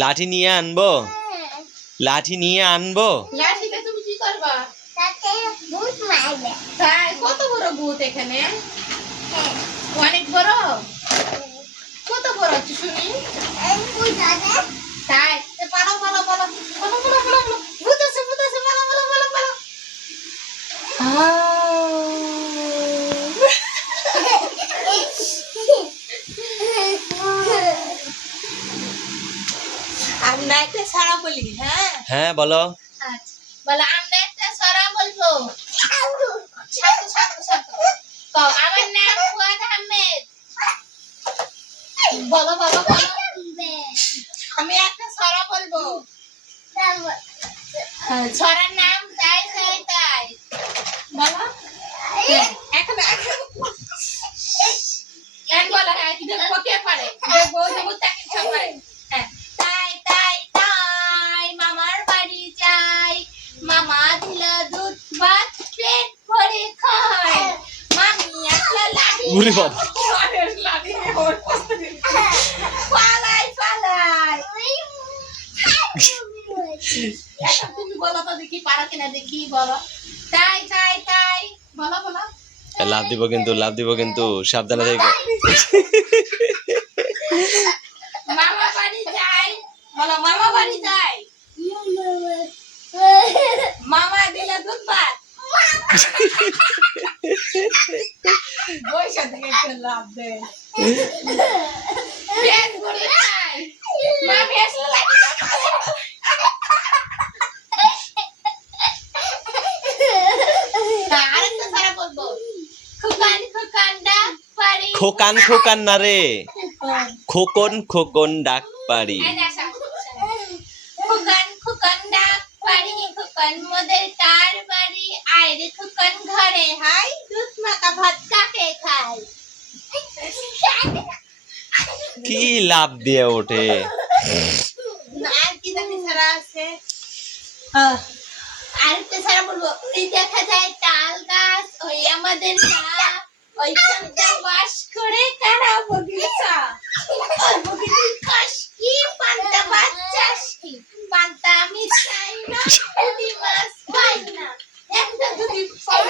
লাঠি নিয়ে আনবো, লাঠি নিয়ে আনবো। লাঠিতে তুমি কি করবা? ভূত মারবে। তাই কত বড় ভূত এখানে? অনেক বড়। কত বড় আছে শুনি? তাই পালো পালো পালো পালো পালো পালো পালো। ভূত আছে পালো পালো পালো পালো। আমরা একটা ছড়া বলি, হ্যাঁ? হ্যাঁ বলো। আচ্ছা বলো, আমরা একটা ছড়া বলবো। শান্ত শান্ত শান্ত। কও, আমার নাম ফুয়াদ আহমেদ। বলো বলো বলো। আমি একটা ছড়া বলবো। ছড়ার নাম তাই তাই তাই। বলো। এখন বলো, হ্যাঁ দেখবো কে পারে, দেখবো দেখবো তাকে সব পারে। হ্যাঁ, তাই তাই তাই মামার বাড়ি যাই, মামা দিল দুধ ভাত পেট ভরে খাই, মামি আসলো লাঠি উরে বাবা। লাঠি পালাই পালাই। এখন তুমি বলো তো দেখি, পারো কিনা দেখি, বলো। তাই তাই তাই বলো বলো। লাভ দিব কিন্তু, লাভ দিব কিন্তু, সাবধানে থেকো। মামা বাড়ি যাই, বলো মামা বাড়ি যাই, মামা দিলে দুধ ভাত। পয়সা থেকে একটু লাভ দেয়। পেট ভরে খাই, মামি আসলে লাঠি আরেকটা সারা বলবো। খোকান খোকান ডাক পারি, খোকান খোকান না রে, খোকন খোকন ডাক পারি। খোকান খোকান ডাক পারি, খোকান মোদের কার বাড়ি, আয় রে খোকান ঘরে হাই, দুধ মাখা ভাত কাকে খাই। কি লাভ দিয়ে ওঠে। আর কি জানি সারা আছে? আরেকটা সারা বলবো। ওই দেখা যায় তাল গাছ, ওই আমাদের গা, ওইখানটা বাস করে কারা বগিচা, ওই বগিচার কাশ কি, পান্তা ভাত চাষ কি, পান্তা আমি চাই না, পুঁটি মাছ পাই না, একটা যদি পাই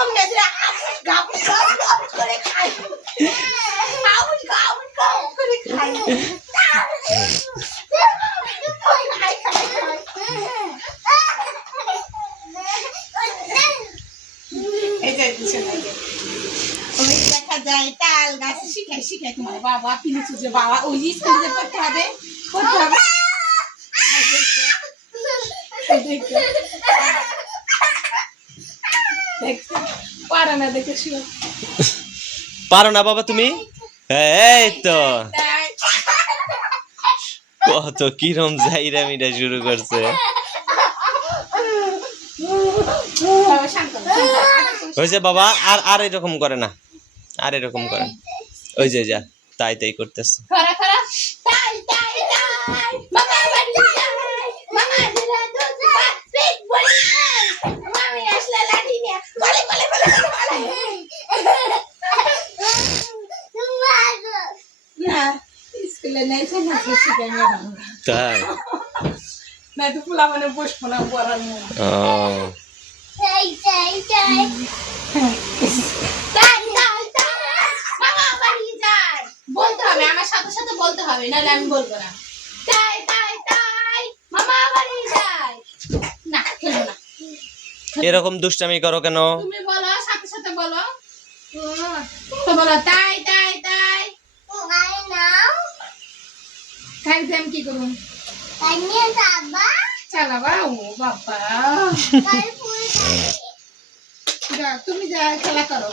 আমরা যে আবুস গাবুস গাবুস করে খাই, আবুস গাবুস গাবুস করে খাই। ওই দেখা যায় তাল গাছ, শিখাই শিখাই তোমার বাবা পিছু যে বাবা ওই স্কুলে করতে হবে করতে হবে। পারো না দেখে শুনো। পারো না বাবা তুমি? এই তো কত কিরম জাইরামিটা শুরু করছে। হয়েছে বাবা, আর আর এরকম করে না, আর এরকম করে না। ওই যে যা তাই তাই করতেছে। খরা খরা তাই তাই তাই মামা বাড়ি যাই, মামা দিলা দুধ ভাত পেট ভরে খাই, মামি আসলে লাঠি নিয়ে বলে বলে বলে বলে। না স্কুলে নাই তো না শিখাই না, তাই না তো ফুলা মানে বসবো না পড়ার মধ্যে। ও তাই তাই তাই তাই তাই তাই মামা বাড়ি যাই, বলতে হবে আমার সাথে সাথে বলতে হবে, নাহলে আমি বলবো না। তাই তাই তাই মামা বাড়ি যাই, না খেলো না। এরকম দুষ্টামি করো কেন? তুমি বলো, সাথে সাথে বলো তো, বলো তাই তাই তাই। তাই আমি কি করুন? চালাবা? ও বাবা, তুমি যা খেলা করো।